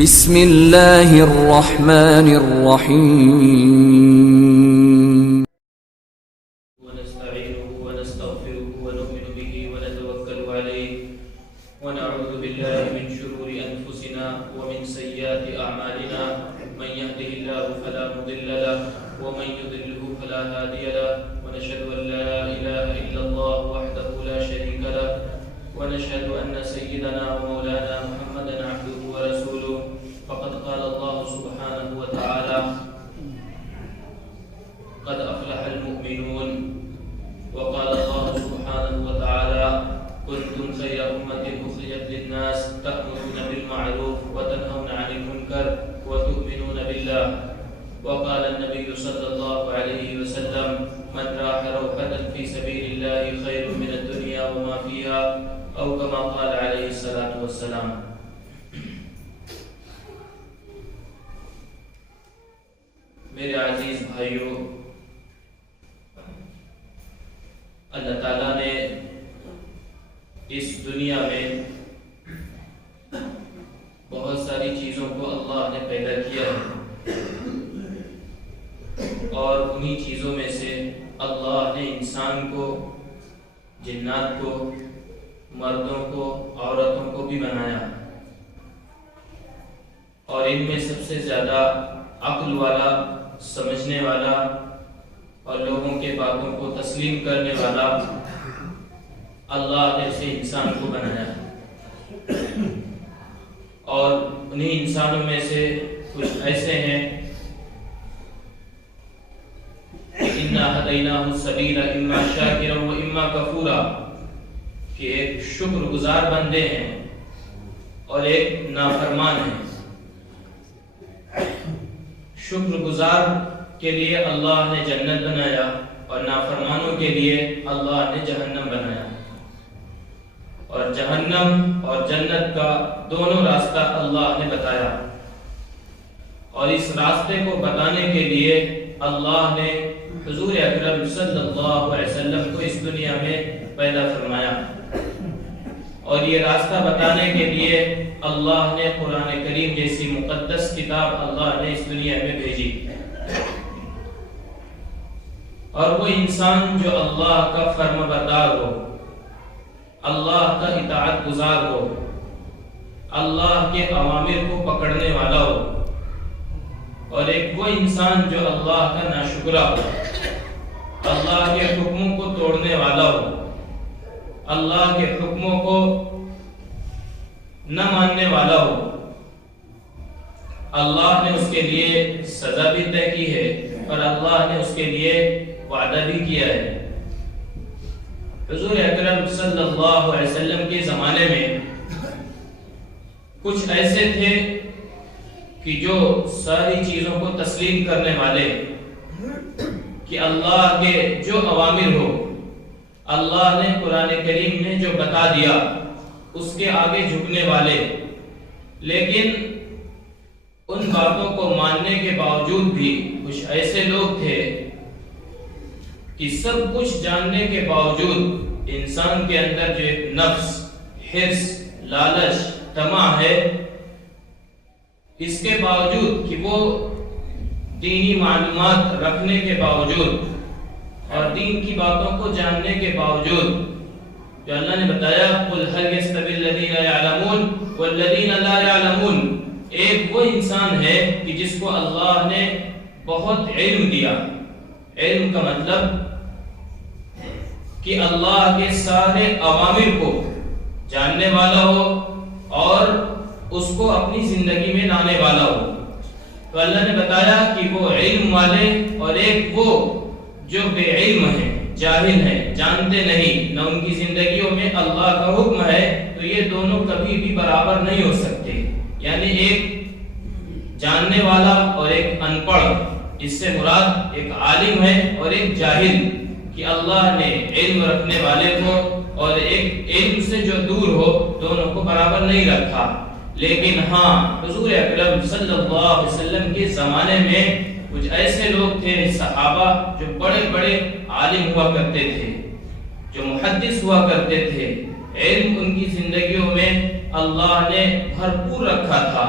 بسم اللہ الرحمن الرحیم ونستعينه ونستغفره ونؤمن به ونتوكل عليه ونعوذ بالله من شرور أنفسنا ومن سيئات أعمالنا من يهده الله فلا مضل له ومن يضلله فلا هادي له ونشهد أن لا إله إلا الله وحده لا شريك له ونشهد أن سيدنا ومولانا محمدا عبده ورسوله فقد قال الله سبحانه وتعالى قد أفلح المؤمنون وقال الله سبحانه وتعالى كنتم خير أمة أخرجت للناس تأمرون بالمعروف وتنهون عن المنكر وتؤمنون بالله وقال النبي صلى الله عليه وسلم من راح روحة في سبيل الله خير من الدنيا وما فيها أو كما قال عليه الصلاة والسلام. میرے عزیز بھائیوں، اللہ تعالیٰ نے اس دنیا میں بہت ساری چیزوں کو اللہ نے پیدا کیا ہے، اور انہی چیزوں میں سے اللہ نے انسان کو، جنات کو، مردوں کو، عورتوں کو بھی بنایا، اور ان میں سب سے زیادہ عقل والا، سمجھنے والا اور لوگوں کے باتوں کو تسلیم کرنے والا اللہ نے اسے انسان کو بنایا، اور انہی انسانوں میں سے کچھ ایسے ہیں اِنَّا هَدَيْنَاهُ السَّبِيلَ إِمَّا شَاكِرًا وَإِمَّا كَفُورًا، کہ ایک شکر گزار بندے ہیں اور ایک نافرمان ہیں۔ شکر گزار کے لیے اللہ نے جنت بنایا اور نافرمانوں کے لیے اللہ نے جہنم بنایا، اور جہنم اور جنت کا دونوں راستہ اللہ نے بتایا، اور اس راستے کو بتانے کے لیے اللہ نے حضور اکرم صلی اللہ علیہ وسلم کو اس دنیا میں پیدا فرمایا، اور یہ راستہ بتانے کے لیے اللہ نے قرآن کریم جیسی مقدس کتاب اللہ نے اس دنیا میں بھیجی، اور وہ انسان جو اللہ کا فرما بردار ہو، اللہ کا اطاعت گزار ہو، اللہ کے اوامر کو پکڑنے والا ہو، اور ایک وہ انسان جو اللہ کا ناشکرا ہو، اللہ کے حکموں کو توڑنے والا ہو، اللہ کے حکموں کو نہ ماننے والا ہو، اللہ نے اس کے لیے سزا بھی طے کی ہے، اور اللہ نے اس کے لیے وعدہ بھی کیا ہے۔ حضور اکرم صلی اللہ علیہ وسلم کے زمانے میں کچھ ایسے تھے کہ جو ساری چیزوں کو تسلیم کرنے والے، کہ اللہ کے جو اوامر ہو، اللہ نے قرآن کریم نے جو بتا دیا اس کے آگے جھکنے والے، لیکن ان باتوں کو ماننے کے باوجود بھی کچھ ایسے لوگ تھے کہ سب کچھ جاننے کے باوجود انسان کے اندر جو ایک نفس، حرص، لالچ، طمع ہے، اس کے باوجود کہ وہ دینی معلومات رکھنے کے باوجود اور دین کی باتوں کو جاننے کے باوجود، جو اللہ نے بتایا قُلْ هَلْ يَسْتَوِي الَّذِينَ يَعْلَمُونَ وَالَّذِينَ لَا يَعْلَمُونَ، ایک وہ انسان ہے کہ جس کو اللہ نے بہت علم دیا۔ علم کا مطلب کہ اللہ کے سارے اوامر کو جاننے والا ہو اور اس کو اپنی زندگی میں لانے والا ہو۔ تو اللہ نے بتایا کہ وہ علم والے اور ایک وہ جو بے علم ہیں، جاہل ہیں، جانتے نہیں، نہ ان کی زندگیوں میں اللہ کا حکم ہے، تو یہ دونوں کبھی بھی برابر نہیں ہو سکتے۔ یعنی ایک جاننے والا اور ایک ان پڑھ، اس سے مراد ایک عالم ہے اور ایک جاہل، کہ اللہ نے علم رکھنے والے کو اور ایک علم سے جو دور ہو، دونوں کو برابر نہیں رکھا۔ لیکن ہاں، حضور اکرم صلی اللہ علیہ وسلم کے زمانے میں کچھ ایسے لوگ تھے، صحابہ، جو بڑے بڑے عالم ہوا کرتے تھے، جو محدث ہوا کرتے تھے، علم ان کی زندگیوں میں اللہ نے بھرپور رکھا تھا،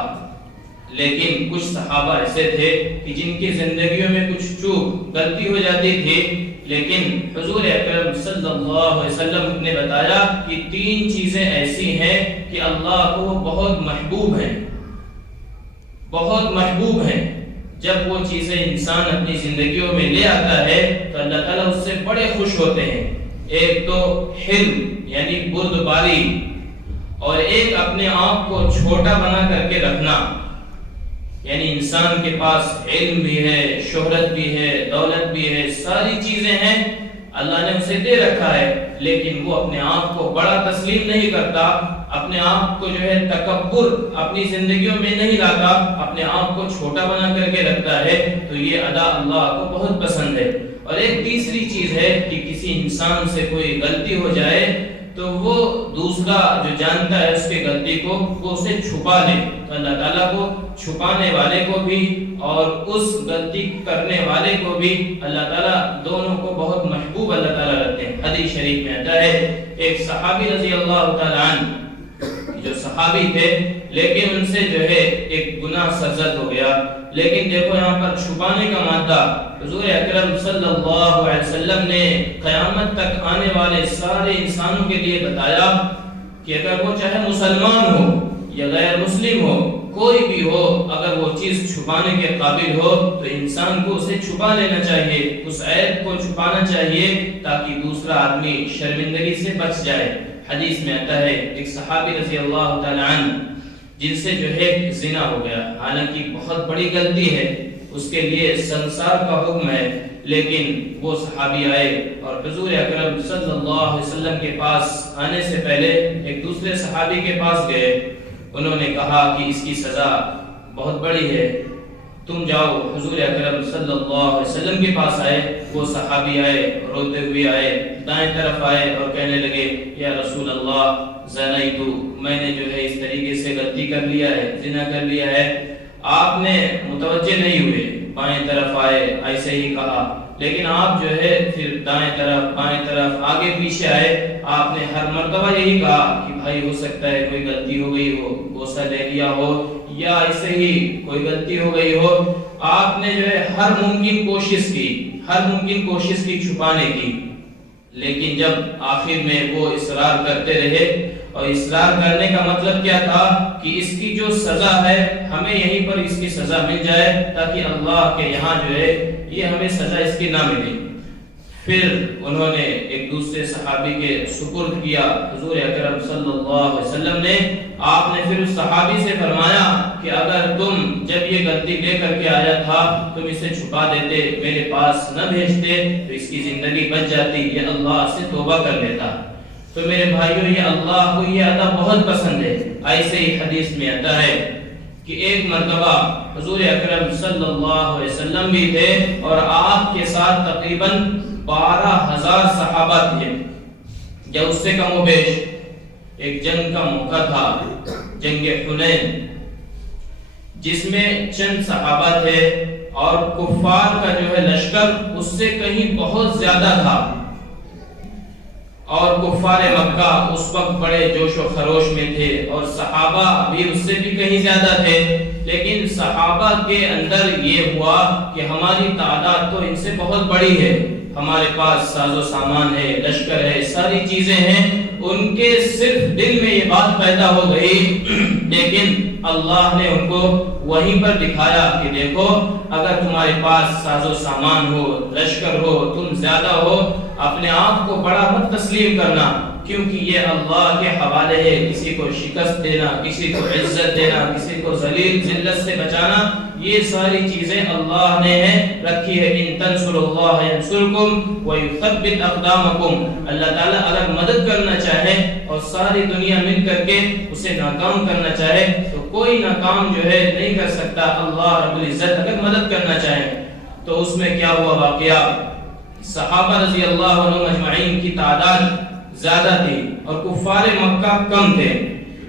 لیکن کچھ صحابہ ایسے تھے کہ جن کی زندگیوں میں کچھ چوک غلطی ہو جاتی تھی، لیکن حضور اکرم صلی اللہ علیہ وسلم نے بتایا کہ 3 چیزیں ایسی ہیں کہ اللہ کو بہت محبوب ہیں، بہت محبوب ہیں۔ جب وہ چیزیں انسان اپنی زندگیوں میں لے آتا ہے تو اللہ تعالیٰ اس سے بڑے خوش ہوتے ہیں۔ ایک تو حلم یعنی بردباری، اور ایک اپنے آپ کو چھوٹا بنا کر کے رکھنا، یعنی انسان کے پاس علم بھی ہے، شہرت بھی ہے، دولت بھی ہے، ساری چیزیں ہیں، اللہ نے اسے دے رکھا ہے، لیکن وہ اپنے آپ کو بڑا تسلیم نہیں کرتا، اپنے آپ کو جو ہے تکبر اپنی زندگیوں میں نہیں لاتا، اپنے آپ کو چھوٹا بنا کر کے رکھتا ہے، تو یہ ادا اللہ کو بہت پسند ہے۔ اور ایک تیسری چیز ہے کہ کسی انسان سے کوئی غلطی ہو جائے تو وہ دوسرا جو جانتا ہے اس کی غلطی کو، وہ اسے چھپا لے، تو اللہ تعالیٰ کو چھپانے والے کو بھی اور اس غلطی کرنے والے کو بھی اللہ تعالیٰ دونوں کو بہت محبوب اللہ تعالیٰ رکھتے ہیں۔ حدیث شریف میں آتا ہے ایک صحابی رضی اللہ تعالیٰ عنہ جو صحابی تھے، لیکن ان سے جو ہے ایک گناہ سرزد ہو گیا، لیکن دیکھو یہاں پر چھپانے کا مادہ حضور اکرم صلی اللہ علیہ وسلم نے قیامت تک آنے والے سارے انسانوں کے لیے بتایا کہ اگر وہ چاہے مسلمان ہو یا غیر مسلم ہو، کوئی بھی ہو، اگر وہ چیز چھپانے کے قابل ہو تو انسان کو اسے چھپا لینا چاہیے، اس عیب کو چھپانا چاہیے تاکہ دوسرا آدمی شرمندگی سے بچ جائے۔ حدیث میں آتا ہے ایک صحابی رضی اللہ تعالی عنہ جن سے جو ہے زنا ہو گیا، حالانکہ بہت بڑی غلطی ہے، اس کے لیے سنسار کا حکم ہے، لیکن وہ صحابی آئے اور حضور اکرم صلی اللہ علیہ وسلم کے پاس آنے سے پہلے ایک دوسرے صحابی کے پاس گئے، انہوں نے کہا کہ اس کی سزا بہت بڑی ہے، تم جاؤ۔ حضور اکرم صلی اللہ علیہ وسلم کے پاس آئے، وہ صحابی آئے، روتے ہوئے آئے، دائیں طرف آئے اور کہنے لگے یا رسول اللہ زنیتو، میں نے جو ہے اس طریقے سے غلطی کر لیا ہے، زنا کر لیا ہے۔ آپ نے متوجہ نہیں ہوئے، بائیں طرف آئے، ایسے ہی کہا، لیکن آپ جو ہے پھر دائیں طرف بائیں طرف آگے پیچھے آئے، آپ نے ہر مرتبہ یہی کہا کہ بھائی ہو سکتا ہے کوئی غلطی ہو گئی ہو، بوسہ لے لیا ہو یا ایسے ہی کوئی غلطی ہو گئی ہو۔ آپ نے جو ہے ہر ممکن کوشش کی چھپانے کی، لیکن جب آخر میں وہ اصرار کرتے رہے، اور اصرار کرنے کا مطلب کیا تھا کہ اس کی جو سزا ہے ہمیں یہیں پر اس کی سزا مل جائے تاکہ اللہ کے یہاں جو ہے یہ ہمیں سزا اس کی نہ ملے۔ پھر انہوں نے ایک دوسرے صحابی کے سپرد کیا حضور اکرم صلی اللہ علیہ وسلم نے۔ آپ نے پھر اس صحابی سے فرمایا کہ اگر تم جب یہ غلطی لے کر کے آیا تھا تم اسے چھپا دیتے، میرے پاس نہ بھیجتے تو اس کی زندگی بچ جاتی، یہ اللہ سے توبہ کر لیتا۔ تو میرے بھائیوں، یہ اللہ کو یہ ادا بہت پسند ہے۔ ایسے ہی حدیث میں آتا ہے کہ ایک مرتبہ حضور اکرم صلی اللہ علیہ وسلم بھی تھے اور آپ کے ساتھ تقریباً 12,000 صحابہ تھے یا اس سے کم و بیش۔ ایک جنگ کا موقع تھا، جنگ حنین، جس میں چند صحابہ تھے اور کفار کا جو ہے لشکر اس سے کہیں بہت زیادہ تھا، اور کفار مکہ اس وقت بڑے جوش و خروش میں تھے اور صحابہ بھی اس سے بھی کہیں زیادہ تھے، لیکن صحابہ کے اندر یہ ہوا کہ ہماری تعداد تو ان سے بہت بڑی ہے، ہمارے پاس ساز و سامان ہے، لشکر ہے، ساری چیزیں ہیں۔ ان کے صرف دل میں یہ بات پیدا ہو گئی، لیکن اللہ نے ان کو وہیں پر دکھایا کہ دیکھو اگر تمہارے پاس ساز و سامان ہو، لشکر ہو، تم زیادہ ہو، اپنے آپ کو بڑا مت تسلیم کرنا، کیونکہ یہ اللہ کے حوالے ہے۔ کسی کو شکست دینا، کسی کو عزت دینا، کسی کو ذلیل ذلت سے بچانا، یہ ساری چیزیں اللہ نے رکھی ہے۔ ان تنصروا اللہ ینصرکم ویثبت اقدامکم، اللہ تعالیٰ اگر مدد کرنا چاہے اور ساری دنیا مل کر کے اسے ناکام کرنا چاہے تو کوئی ناکام جو ہے نہیں کر سکتا۔ اللہ رب العزت اگر مدد کرنا چاہے تو اس میں کیا ہوا واقعہ، صحابہ رضی اللہ عنہ اجمعین کی تعداد زیادہ تھی اور کفار مکہ کم تھے،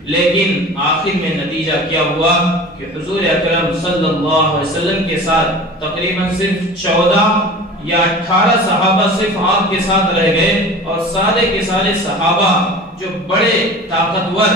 لیکن آخر میں نتیجہ کیا ہوا کہ حضور اکرم صلی اللہ علیہ وسلم کے ساتھ تقریباً صرف 14 یا 18 صحابہ صرف آپ کے ساتھ رہ گئے، اور سارے کے سارے صحابہ جو بڑے طاقتور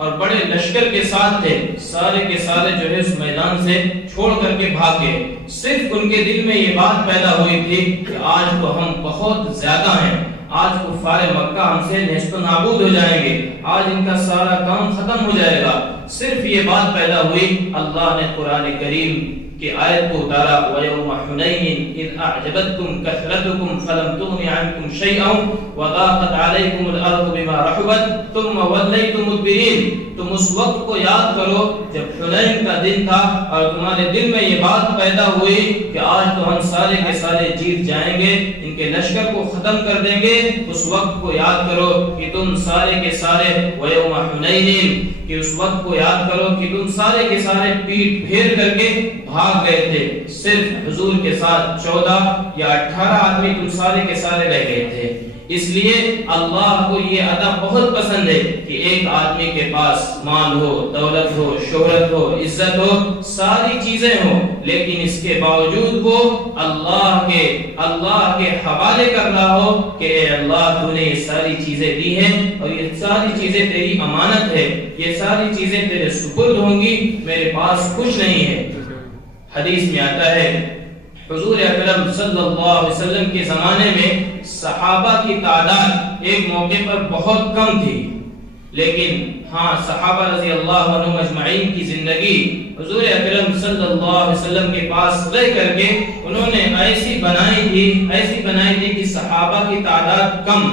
اور بڑے لشکر کے ساتھ تھے، سارے کے سارے جو ہے اس میدان سے چھوڑ کر کے بھاگ گئے۔ صرف ان کے دل میں یہ بات پیدا ہوئی تھی کہ آج تو ہم بہت زیادہ ہیں، آج کفار مکہ ہم سے نیست و نابود ہو جائیں گے، آج ان کا سارا کام ختم ہو جائے گا۔ صرف یہ بات پیدا ہوئی، اللہ نے قرآن کریم کی آیت کو اتارا، وَيَوْمَ حُنَيْنٍ إِذْ أَعْجَبَتْكُمْ كَثْرَتُكُمْ فَلَمْ تُغْنِ عَنْكُمْ شَيْئًا وَضَاقَتْ عَلَيْكُمُ الْأَرْضُ بِمَا رَحُبَتْ ثُمَّ وَلَّيْتُمْ مُدْبِرِينَ۔ تم اس وقت کو یاد کرو جب حنین کا دن تھا اور تمہارے دل میں یہ بات پیدا ہوئی کہ آج تو ہم سارے کے سارے جیت جائیں گے، ان کے لشکر کو ختم کر دیں گے۔ اس وقت کو یاد کرو کہ تم سارے کے سارے وَيَوْمَ حُنَيْنٍ، کہ اس وقت کو یاد کرو کہ تم سارے کے سارے پیٹ پھیر کر کے بھاگ گئے تھے، صرف حضور کے ساتھ 14 یا 18 آدمی تم سارے کے سارے رہ گئے تھے۔ اس لیے اللہ کو یہ ادا بہت پسند ہے کہ ایک آدمی کے پاس مال ہو، دولت ہو، شہرت ہو، عزت ہو، ساری چیزیں ہوں، لیکن اس کے باوجود وہ اللہ کے حوالے کر رہا ہو کہ اے اللہ تو نے یہ ساری چیزیں دی ہیں اور یہ ساری چیزیں تیری امانت ہے، یہ ساری چیزیں تیرے سپرد ہوں گی، میرے پاس کچھ نہیں ہے۔ حدیث میں آتا ہے حضور اکرم صلی اللہ علیہ وسلم کے زمانے میں صحابہ کی تعداد ایک موقع پر بہت کم تھی، لیکن صحابہ رضی اللہ عنہم اجمعین کی زندگی حضور اکرم صلی اللہ علیہ وسلم کے پاس رہ کر کے انہوں نے ایسی بنائی تھی کہ صحابہ کی تعداد کم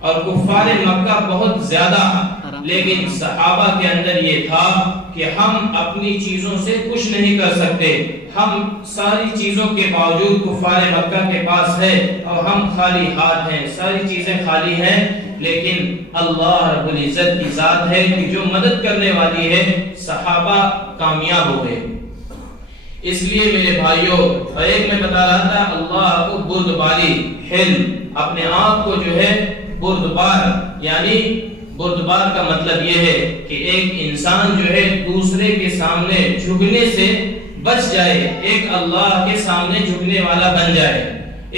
اور کفار مکہ بہت زیادہ، لیکن صحابہ کے اندر یہ تھا کہ ہم اپنی چیزوں سے کچھ نہیں کر سکتے، ہم ساری چیزوں کے باوجود کفار مکہ کے پاس ہے اور ہم خالی ہاتھ ہیں، ساری چیزیں خالی ہیں، لیکن اللہ رب العزت کی ذات ہے کہ جو مدد کرنے والی ہے، صحابہ کامیاب ہو گئے۔ اس لیے میرے بھائیوں، ایک میں بتا رہا تھا اللہ کو بردباری، حلم، اپنے آپ کو جو ہے بردبار، یعنی بردبار کا مطلب یہ ہے کہ ایک انسان جو ہے دوسرے کے سامنے جھکنے سے بچ جائے، ایک اللہ کے سامنے جھکنے والا بن جائے،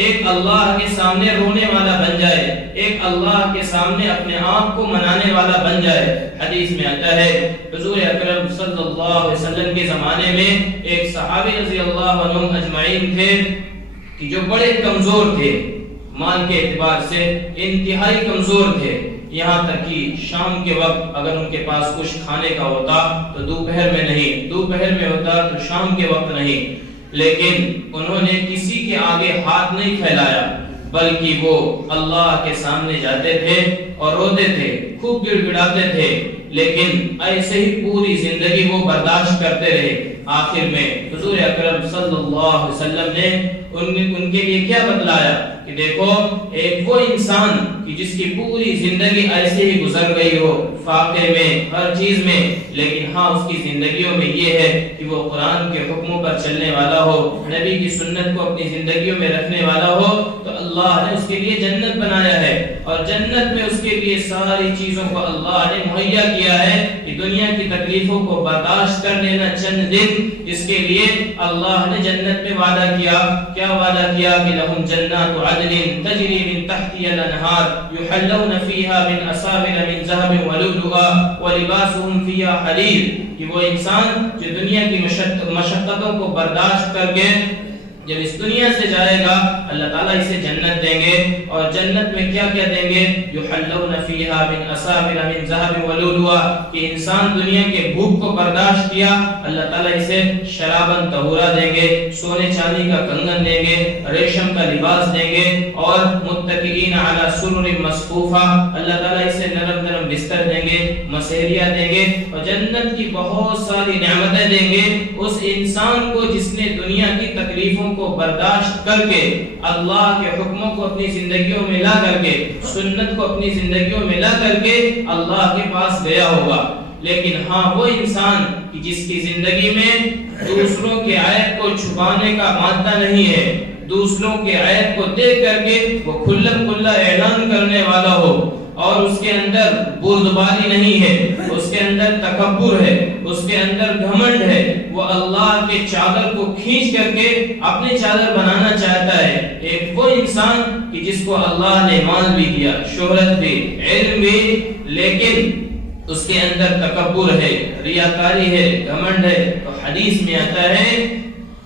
ایک اللہ کے سامنے رونے والا بن جائے، ایک اللہ کے سامنے اپنے آپ کو منانے والا بن جائے۔ حدیث میں آتا ہے حضور اکرم صلی اللہ علیہ وسلم کے زمانے میں ایک صحابی رضی اللہ عنہ اجمعین تھے کہ جو بڑے کمزور تھے، مال کے اعتبار سے انتہائی کمزور تھے، یہاں تک کہ شام کے وقت اگر ان کے پاس کچھ کھانے کا ہوتا تو دوپہر میں نہیں، دوپہر میں ہوتا تو شام کے وقت نہیں، لیکن انہوں نے کسی کے آگے ہاتھ نہیں پھیلایا، بلکہ وہ اللہ کے سامنے جاتے تھے اور روتے تھے، خوب گڑ گڑاتے تھے، لیکن ایسے ہی پوری زندگی وہ برداشت کرتے رہے۔ آخر میں حضور اکرم صلی اللہ علیہ وسلم نے ان کے لیے کیا بتلایا کہ دیکھو ایک وہ انسان کہ جس کی پوری زندگی ایسے ہی گزر گئی ہو، فاقے میں، ہر چیز میں، لیکن اس کی زندگیوں میں یہ ہے کہ وہ قرآن کے حکموں پر چلنے والا ہو، نبی کی سنت کو اپنی زندگیوں میں رکھنے والا ہو، تو اللہ نے اس کے لیے جنت بنایا ہے، اور جنت میں اس کے لیے ساری چیزوں کو اللہ نے مہیا کیا ہے کہ دنیا کی تکلیفوں کو برداشت کر لینا چند دن، اس کے لیے اللہ نے جنت میں وعدہ کیا۔ کیا وعدہ کیا کہ لہم جنات عدن تجری من تحتها الانہار یحلون فیہا من اساور من ذہب ولؤلؤا ولباسهم فیہا حریر، کہ وہ انسان جو دنیا کی مشقتوں کو برداشت کر کے جب اس دنیا سے جائے گا اللہ تعالیٰ اسے جنت دیں گے، اور جنت میں کیا کیا دیں گے؟ یحلون فیہا من اساور من ذہب ولؤلؤا، کہ انسان دنیا کے بھوک کو برداشت کیا، اللہ تعالیٰ اسے شراباً طہورا دیں گے، سونے چاندی کا کنگن دیں گے، ریشم کا لباس دیں گے، اور متکئین علی سرر مصفوفہ، اللہ تعالیٰ اسے نرم نرم بستر دیں گے، مسحریاں دیں گے، اور جنت کی بہت ساری نعمتیں دیں گے اس انسان کو جس نے دنیا کی تکلیفوں کو برداشت کر کے اللہ کے حکموں کو اپنی زندگیوں میں لا کر کے، سنت کو اپنی زندگیوں میں لا کر کے اللہ کے پاس گیا ہوگا۔ لیکن وہ انسان جس کی زندگی میں دوسروں کے عیب کو چھپانے کا مادہ نہیں ہے، دوسروں کے عیب کو دیکھ کر کے وہ کھلم کھلا اعلان کرنے والا ہو، اور اس کے اندر بردباری نہیں ہے، اس کے اندر تکبر ہے، اس کے اندر گھمنڈ ہے، وہ اللہ کے چادر کو کھینچ کر کے اپنے چادر بنانا چاہتا ہے۔ ایک وہ انسان کہ جس کو اللہ نے مال بھی دیا، شہرت بھی، علم بھی، لیکن اس کے اندر تکبر ہے، ریاکاری ہے، گھمنڈ ہے، تو حدیث میں آتا ہے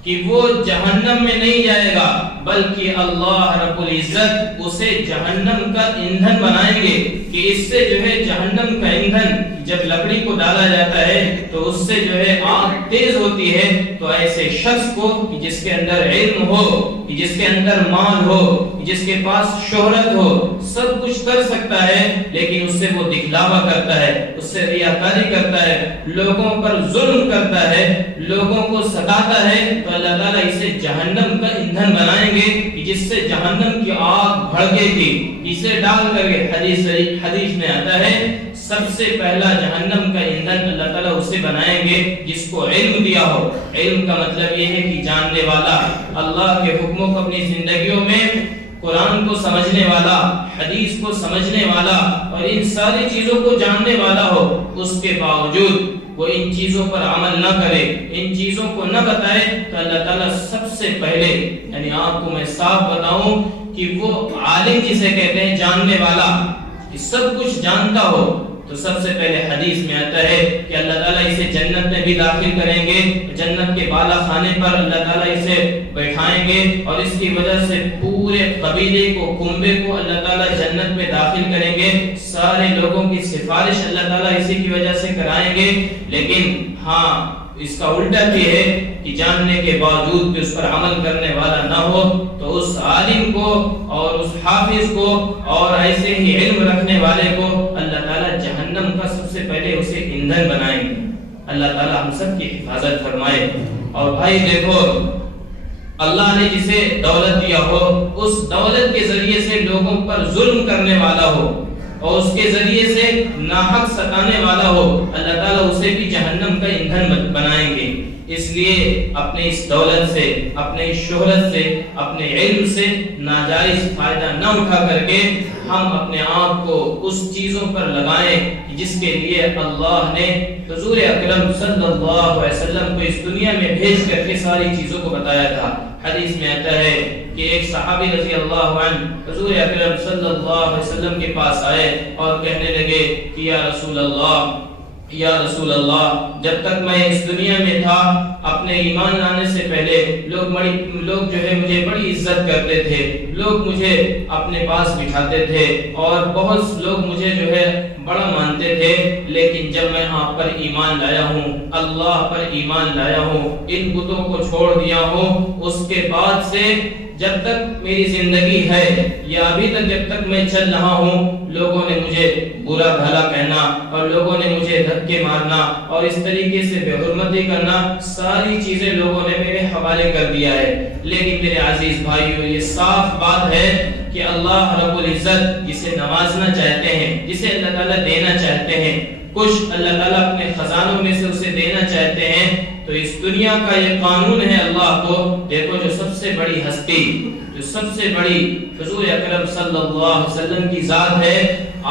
کہ وہ جہنم میں نہیں جائے گا بلکہ اللہ رب العزت اسے جہنم کا ایندھن بنائیں گے کہ اس سے جو ہے جہنم کا ایندھن جب لکڑی کو ڈالا جاتا ہے تو اس سے جو ہے آگ تیز ہوتی ہے، تو ایسے شخص کو جس کے اندر علم ہو، جس کے اندر مال ہو، جس کے پاس شہرت ہو، سب کچھ کر سکتا ہے لیکن اس سے وہ دکھلاوا کرتا ہے، اس سے ریاکاری کرتا ہے، لوگوں پر ظلم کرتا ہے، لوگوں کو ستاتا ہے، تو اللہ تعالیٰ اسے جہنم کا ایندھن بنائیں گے جس سے جہنم کی آگ بھڑکے گی۔ اسے ڈال کر کے حدیث میں آتا ہے سب سے پہلا جہنم کا ایندھن اللہ تعالیٰ اسے بنائیں گے جس کو علم دیا ہو۔ علم کا مطلب یہ ہے کہ جاننے والا، اللہ کے حکموں کو اپنی زندگیوں میں، قرآن کو سمجھنے والا، حدیث کو سمجھنے والا اور ان ساری چیزوں کو جاننے والا ہو، اس کے باوجود وہ ان چیزوں پر عمل نہ کرے، ان چیزوں کو نہ بتائے، تو اللہ تعالیٰ سب سے پہلے، یعنی آپ کو میں صاف بتاؤں کہ وہ عالم جسے کہتے ہیں جاننے والا، کہ سب کچھ جانتا ہو، تو سب سے پہلے حدیث میں آتا ہے کہ اللہ تعالیٰ اسے جنت میں بھی داخل کریں گے، جنت کے بالا خانے پر اللہ تعالیٰ اسے بیٹھائیں گے اور اس کی وجہ سے پورے قبیلے کو، کنبے کو اللہ تعالیٰ جنت میں داخل کریں گے، سارے لوگوں کی سفارش اللہ تعالیٰ اسی کی وجہ سے کرائیں گے۔ لیکن ہاں اس کا الٹا بھی ہے کہ جاننے کے باوجود بھی اس پر عمل کرنے والا نہ ہو، تو اس عالم کو اور اس حافظ کو اور ایسے ہی علم رکھنے والے کو اللہ تعالیٰ جہنم کا سب سے پہلے اسے ایندھن بنائیں گے۔ اللہ تعالیٰ ہم سب کی حفاظت فرمائے۔ اور بھائی دیکھو، اللہ نے جسے دولت دیا ہو، اس دولت کے ذریعے سے لوگوں پر ظلم کرنے والا ہو اور اس کے ذریعے سے ناحق ستانے والا ہو، اللہ تعالیٰ اسے بھی جہنم کا ایندھن بنائیں گے۔ اس لیے اپنے اس دولت سے، اپنے اس شہرت سے، اپنے علم سے ناجائز فائدہ نہ اٹھا کر کے ہم اپنے آپ کو اس چیزوں پر لگائیں جس کے لیے اللہ نے حضور اکرم صلی اللہ علیہ وسلم کو اس دنیا میں بھیج کر کے ساری چیزوں کو بتایا تھا۔ حدیث میں آتا ہے کہ ایک صحابی رضی اللہ عنہ حضور اکرم صلی اللہ علیہ وسلم کے پاس آئے اور کہنے لگے کہ یا رسول اللہ، یا رسول اللہ، جب تک میں اس دنیا میں تھا اپنے ایمان لانے سے پہلے لوگ جو ہے مجھے بڑی عزت کرتے تھے، لوگ مجھے اپنے پاس بٹھاتے تھے اور بہت لوگ مجھے جو ہے بڑا مانتے تھے، لیکن جب میں آپ پر ایمان لایا ہوں، اللہ پر ایمان لایا ہوں، ان بتوں کو چھوڑ دیا ہوں، اس کے بعد سے جب تک میری زندگی ہے یا ابھی تک جب تک میں چل رہا ہوں، لوگوں نے مجھے برا بھلا کہنا اور لوگوں نے مجھے دھکے مارنا اور اس طریقے سے بے حرمتی کرنا، ساری چیزیں لوگوں نے میرے حوالے کر دیا ہے۔ لیکن میرے عزیز بھائیو، یہ صاف بات ہے کہ اللہ رب العزت جسے نوازنا چاہتے ہیں، جسے اللہ تعالیٰ دینا چاہتے ہیں، کچھ اللہ تعالیٰ اپنے خزانوں میں سے اسے دینا چاہتے ہیں، تو اس دنیا کا یہ قانون ہے اللہ کو، دیکھو جو سب سے بڑی ہستی، جو سب سے بڑی حضور اکرم صلی اللہ علیہ وسلم کی ذات ہے،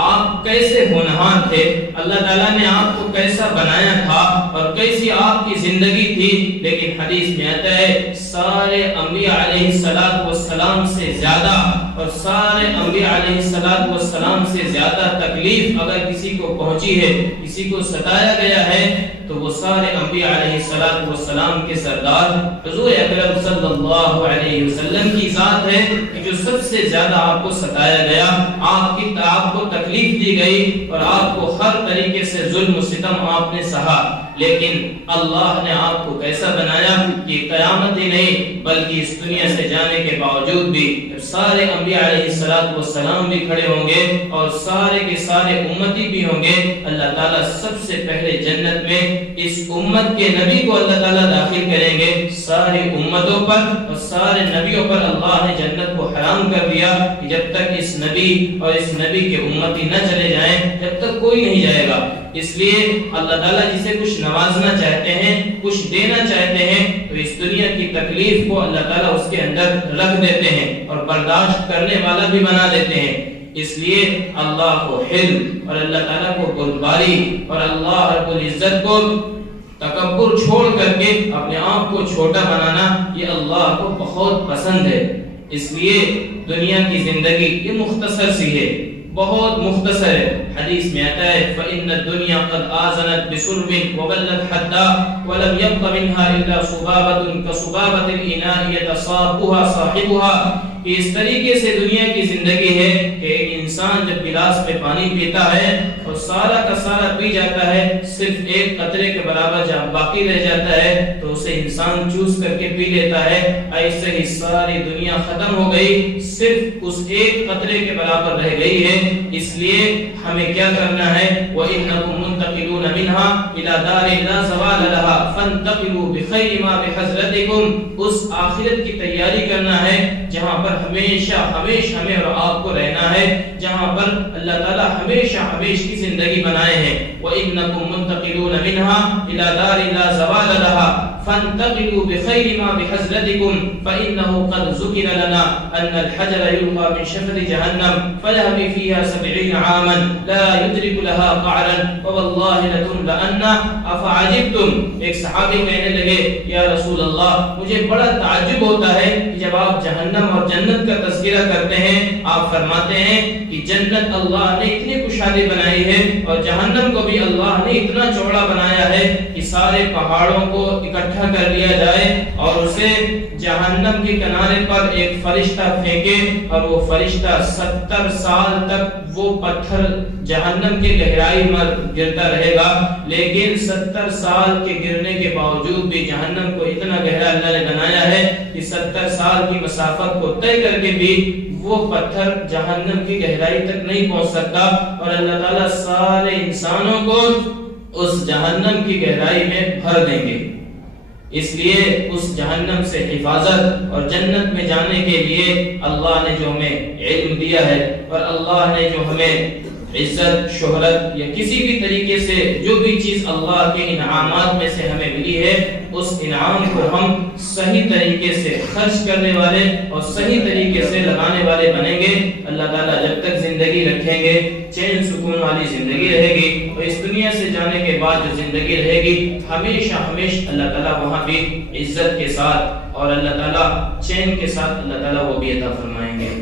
آپ کیسے ہونہار تھے، اللہ تعالیٰ نے آپ کو کیسا بنایا تھا اور کیسی آپ کی زندگی تھی، لیکن حدیث میں آتا ہے سارے انبیاء علیہ السلام سے زیادہ اور سارے انبیاء علیہ السلام سے زیادہ تکلیف اگر کسی کو پہنچی ہے، کسی کو ستایا گیا ہے، تو وہ سارے انبیاء علیہ السلام کے سردار حضور اکرم صلی اللہ علیہ وسلم کی ذات ہے کہ جو سب سے زیادہ آپ کو ستایا گیا، آپ کو تکلیف دی گئی اور آپ کو ہر طریقے سے ظلم و ستم آپ نے سہا، لیکن اللہ نے آپ کو کیسا بنایا کہ قیامت ہی نہیں بلکہ اس دنیا سے جانے کے باوجود بھی سارے انبیاء علیہ السلام بھی کھڑے ہوں گے اور سارے کے سارے امتی بھی ہوں گے، اللہ تعالیٰ سب سے پہلے جنت میں اس امت کے نبی کو اللہ تعالیٰ داخل کریں گے۔ ساری امتوں پر اور سارے نبیوں پر اللہ نے جنت کو حرام کر دیا کہ جب تک اس نبی اور اس نبی کے امتی نہ چلے جائیں جب تک کوئی نہیں جائے گا۔ اس لیے اللہ تعالیٰ جسے کچھ نوازنا چاہتے ہیں، کچھ دینا چاہتے ہیں، تو اس دنیا کی تکلیف کو اللہ تعالیٰ اس کے اندر رکھ دیتے ہیں اور برداشت کرنے والا بھی بنا دیتے ہیں۔ اس لیے اللہ کو حلم اور اللہ تعالیٰ کو بردباری اور اللہ رب العزت کو تکبر چھوڑ کر کے اپنے آپ کو چھوٹا بنانا، یہ اللہ کو بہت پسند ہے۔ اس لیے دنیا کی زندگی یہ مختصر سی ہے، بہت مختصر ہے. حدیث میں آتا ہے فإن الدنيا قد آذنت بسرب وبلت حدا ولم يبق منها إلا صبابة كصبابة الإناء يتصابها صاحبها. اس طریقے سے دنیا کی زندگی ہے کہ ایک انسان جب گلاس میں پانی پیتا ہے اور سارا کا سارا پی جاتا ہے، صرف ایک قطرے کے برابر جب باقی رہ جاتا ہے تو اسے انسان چوس کر کے پی لیتا ہے. ایسے ہی ساری دنیا ختم ہو گئی، صرف اس ایک قطرے کے برابر رہ گئی ہے. اس لیے ہمیں کیا کرنا ہے؟ وَإِنَّكُمْ مُنْتَقِلُونَ مِنْهَا إِلَى دَارٍ لَا زَوَالَ لَهَا فَانْتَقِلُوا بِخَيْرِ مَا بِحَضْرَتِكُمْ. اس آخرت کی تیاری کرنا ہے جہاں پر ہمیشہ ہمیں اور آپ کو رہنا ہے، جہاں پر اللہ تعالیٰ ہمیشہ کی زندگی بنائے ہیں. وَإِنَّكُمْ مُنْتَقِلُونَ مِنْهَا إِلَى دَارٍ لَا زَوَالَ لَهَا فانتقلوا بخير ما بحضرتكم فإنه قد ذكر لنا أن الحجر يلقى من شفر جهنم فيهوي فيها 70 عاما لا يدرك لها قعرا فوالله لتملأن أفعجبتم. ایک صحابی کہنے لگے یا رسول اللہ مجھے بڑا تعجب ہوتا ہے کہ جب آپ جہنم اور جنت کا تذکرہ کرتے ہیں آپ فرماتے ہیں کہ جنت اللہ نے اتنی کشادی بنائی ہے اور جہنم کو بھی اللہ نے اتنا چوڑا بنایا ہے کہ سارے پہاڑوں کو اکٹھا کر لیا جائے اور اسے جہنم کے کنارے پر ایک فرشتہ پھینکے اور وہ فرشتہ 70 سال تک وہ پتھر جہنم کے گہرائی میں گرتا رہے گا. لیکن 70 سال کے گرنے کے باوجود بھی جہنم کو اتنا گہرا اللہ نے بنایا ہے کہ 70 سال کی مسافت کو طے کر کے بھی وہ پتھر جہنم کی گہرائی تک نہیں پہنچ سکتا. اور اللہ تعالیٰ سارے انسانوں کو اس جہنم کی گہرائی میں بھر دیں گے. اس لیے اس جہنم سے حفاظت اور جنت میں جانے کے لیے اللہ نے جو ہمیں علم دیا ہے اور اللہ نے جو ہمیں عزت شہرت یا کسی بھی طریقے سے جو بھی چیز اللہ کے انعامات میں سے ہمیں ملی ہے اس انعام کو ہم صحیح طریقے سے خرچ کرنے والے اور صحیح طریقے سے لگانے والے بنیں گے. اللہ تعالیٰ جب تک زندگی رکھیں گے چین سکون والی زندگی رہے گی اور اس دنیا سے جانے کے بعد جو زندگی رہے گی ہمیشہ اللہ تعالیٰ وہاں بھی عزت کے ساتھ اور اللہ تعالیٰ چین کے ساتھ اللہ تعالیٰ وہ بھی عطا فرمائیں گے.